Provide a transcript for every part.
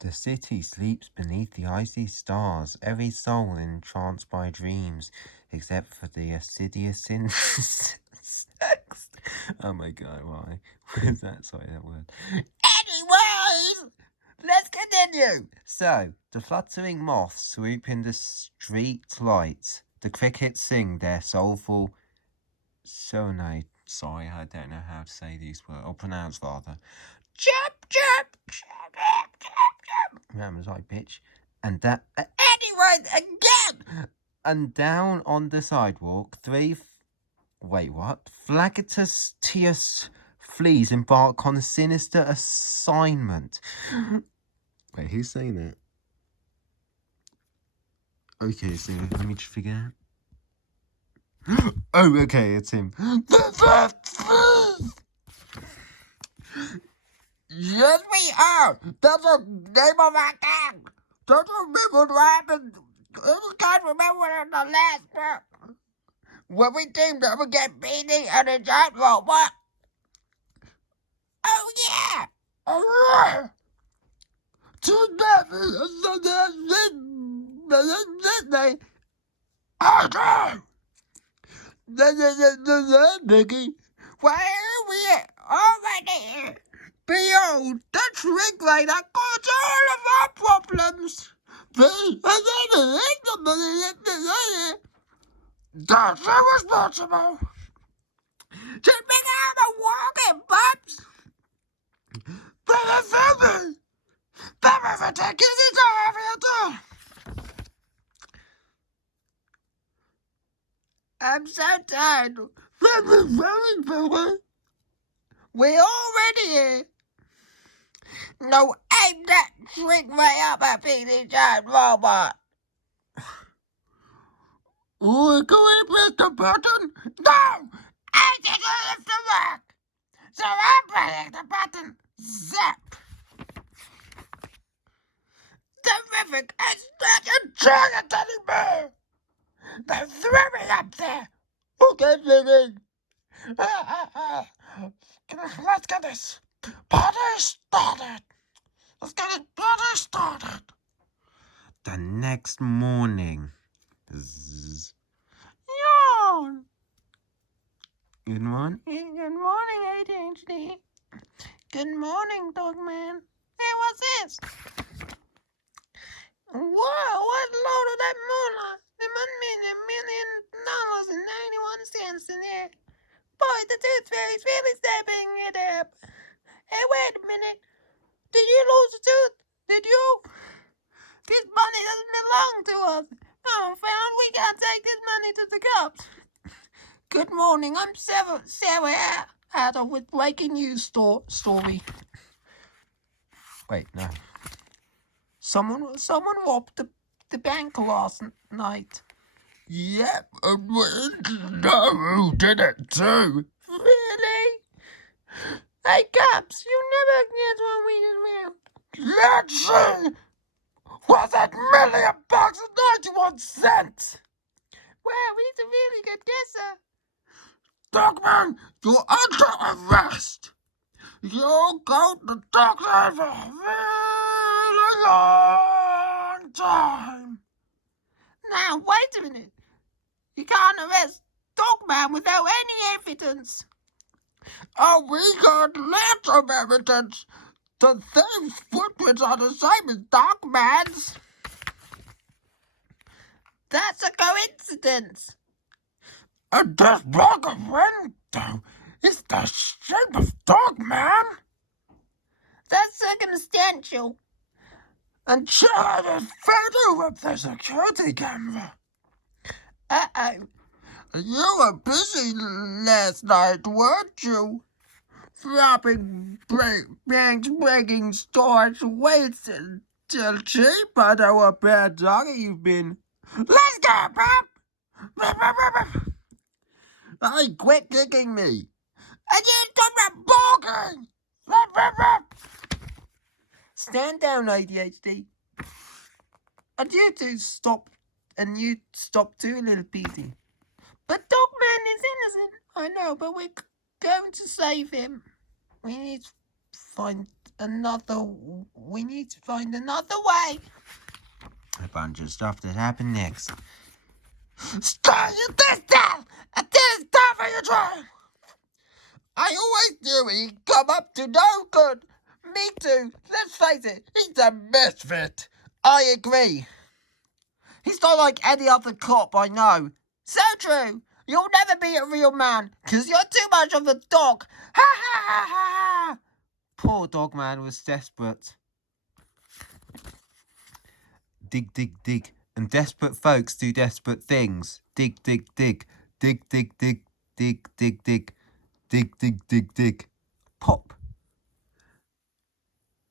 The city sleeps beneath the icy stars, every soul entranced by dreams, except for the assiduous insects. Oh my god, why? What is that? Sorry, that word. Anyways, let's continue. So, the fluttering moths swoop in the street lights. The crickets sing their soulful serenade. Sorry, I don't know how to say these words, or pronounce rather. Chirp, chirp, chirp, chirp, chirp. That was like bitch. And that. Anyway, again! And down on the sidewalk, wait, what? Flagitious fleas embark on a sinister assignment. Wait, who's saying that? Okay, so let me just figure out. Oh, okay, it's him. Yes, we are. That's the name of our gang. Don't you remember what happened? You can't remember in the last book when we teamed up against Beanie and a giant robot. Oh yeah. Oh yeah. Too bad. Mickey, why are we already? Behold, the trick light that caused all of our problems. That's irresponsible. To make out a walking pups. I'm so tired. We're already here. No, aim that trick right up at Peter Giant Robot. Oh, can we press the button? No! I didn't lift the rock. So I'm pressing the button. Zap. Terrific! It's not a giant anymore! They threw me up there! Who gave me in? Let's get this party started! Let's get this party started! The next morning. Yawn! Good morning. Good morning, ADHD. Good morning, Dogman. Hey, what's this? Whoa, what load of that moolah? There must be $1,000,000.91 in there. Boy, the tooth fairy's really stepping it up. Hey, wait a minute. Did you lose a tooth? Did you? This money doesn't belong to us. Oh, found we can't take this money to the cops. Good morning, I'm Sarah Adder with breaking news story. Wait, no. Someone robbed the bank last night. Yep, and we know who did it too. Really? Hey, cops, you never guess what we just found. Let's see. Was it $1,000,000.91? Wow, he's a really good guesser. Dogman, you're under arrest. You'll go to Dogman for a really long time. Now, wait a minute. You can't arrest Dogman without any evidence. Oh, we got lots of evidence. The thief's footprints are the same as Dogman's. That's a coincidence. And this block of window is the shape of Dogman. That's circumstantial. And check this photo with the security camera. Uh-oh. You were busy last night, weren't you? Robbing banks, breaking stores, waits till cheap. I know what bad doggy you've been. Let's go, Pop! Hey, quit kicking me! I just got my barking! Stand down, ADHD. And you two stop too, little Petey. But Dogman is innocent. I know, but we're going to save him. We need to find another We need to find another way. A bunch of stuff that happened next. Stay your distance until it's time for your turn. I always knew he'd come up to no good. Me too. Let's face it, he's a misfit. I agree. He's not like any other cop I know. So true. You'll never be a real man, 'cause you're too much of a dog. Ha ha ha ha ha. Poor dog man was desperate. Dig, dig, dig. And desperate folks do desperate things. Dig, dig, dig. Dig, dig, dig. Dig, dig, dig. Dig, dig, dig, dig. Pop.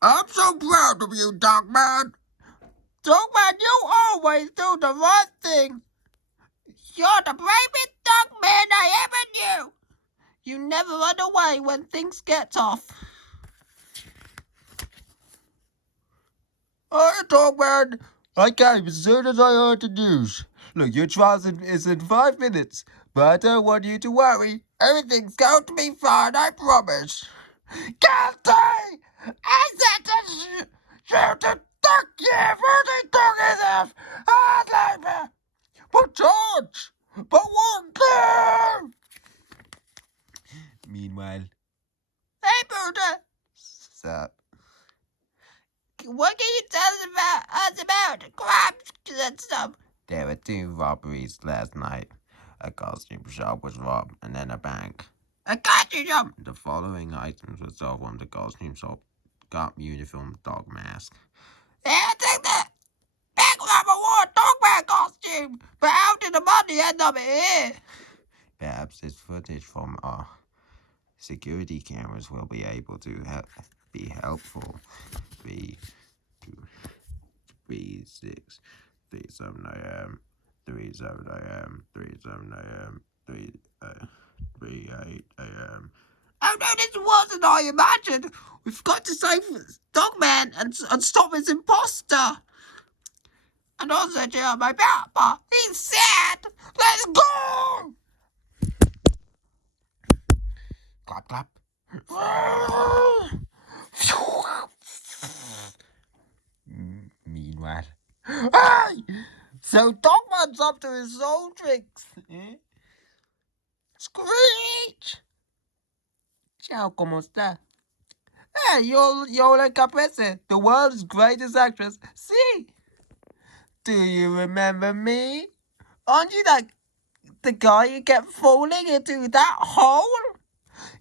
I'm so proud of you, Dogman. Dogman, you always do the right thing. You're the bravest dogman I ever knew. You never run away when things get tough. Alright, Dogman. I came as soon as I heard the news. Look, your trial is in 5 minutes, but I don't want you to worry. Everything's going to be fine, I promise. Guilty! I said to shoot the duck, yeah, for the dog is off. Hard labor. But charge! But one girl! Meanwhile. Hey, Buddha! Sup? What can you tell us about crimes and stuff? There were 2 robberies last night. A costume shop was robbed, and then a bank. A costume shop? The following items were sold from the costume shop. Got uniform, dog mask. Yeah, take that! Bank robber wore a dog man costume! But how did the money end up here? Perhaps this footage from our security cameras will be able to be helpful. 3, 2, 3, 6, 3, 7 a.m., 3, 7 a.m., 3, 7 a.m., 3, 8 a.m. Oh no, this wasn't I imagined. We've got to save Dogman and stop his imposter. And also cheer my papa. He's sad. Let's go. Clap, clap. Meanwhile. Hey! So Dogman's up to his old tricks. Eh? Screech! Ciao, ¿cómo está? Hey, yo le Caprese, the world's greatest actress. See? Do you remember me? Aren't you the guy you kept falling into that hole?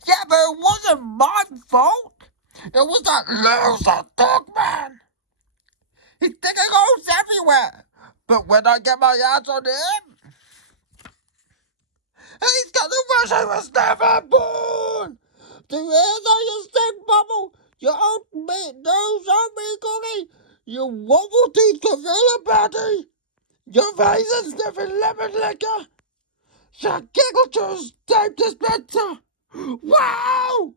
Yeah, but it wasn't my fault. It was that loser Dogman. He's digging holes everywhere. But when I get my hands on him, he's got the version was never born. Do you hear that, you stink bubble? You old meat nose on me, cookie. You wobble-teeth gorilla patty. Your face is sniffing lemon liquor. Your giggle juice tape dispenser. Wow!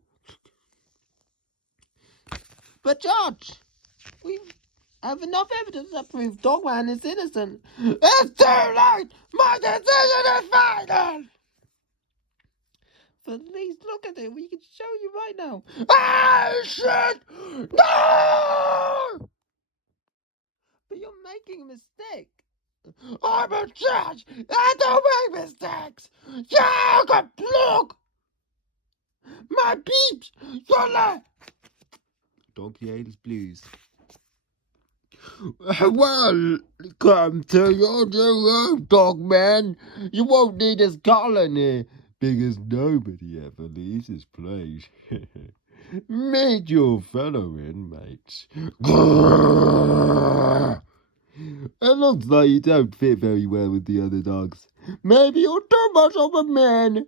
But George, we have enough evidence that proves Dogman is innocent. It's too late! My decision is final! But at least look at it. We can show you right now. Ah, shit! No! But you're making a mistake. I'm a judge. I don't make mistakes. You can block my peeps. You're like Donkey Ailes Blues. Well, come to your own, Dogman. You won't need his colony, because nobody ever leaves this place. Meet your fellow inmates. It looks like you don't fit very well with the other dogs. Maybe you're too much of a man.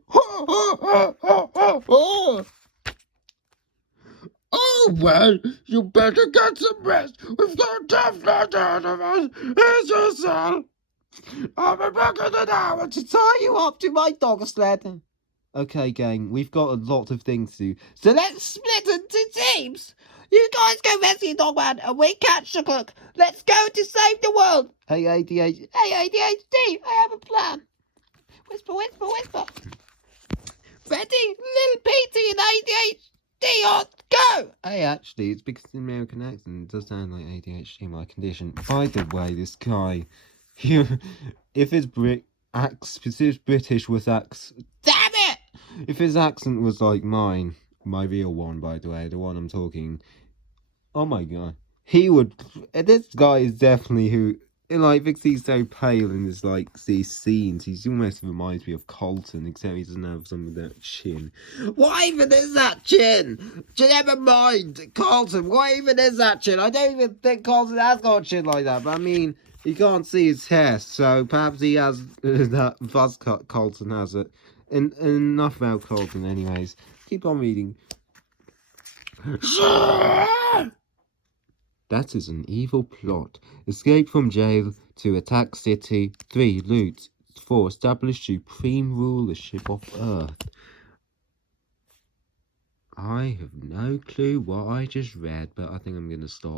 Oh, well, you better get some rest. We've got a tough night ahead of us. Here's your cell. I'll be back in an hour to tie you up to my dog sled. Okay, gang, we've got a lot of things to do. So let's split into teams. You guys go rescue Dogman and we catch the cook. Let's go to save the world. Hey, ADHD. Hey, ADHD, I have a plan. Whisper, whisper, whisper. Ready? Little Petey and ADHD. Dion, go! Hey, actually, it's because the American accent. It does sound like ADHD, my condition. By the way, this guy, if his British was damn it! If his accent was like mine, my real one, by the way, the one I'm talking, oh my god, he would. This guy is definitely who. Like, because he's so pale in his, like, these scenes, he almost reminds me of Colton, except he doesn't have some of that chin. What even is that chin? Never mind, Colton, what even is that chin? I don't even think Colton has got a chin like that, but I mean, you can't see his hair, so perhaps he has that buzz cut Colton has it. And enough about Colton, anyways. Keep on reading. That is an evil plot. Escape from jail to attack city. 3. Loot. 4. Establish supreme rulership of Earth. I have no clue what I just read, but I think I'm going to stop.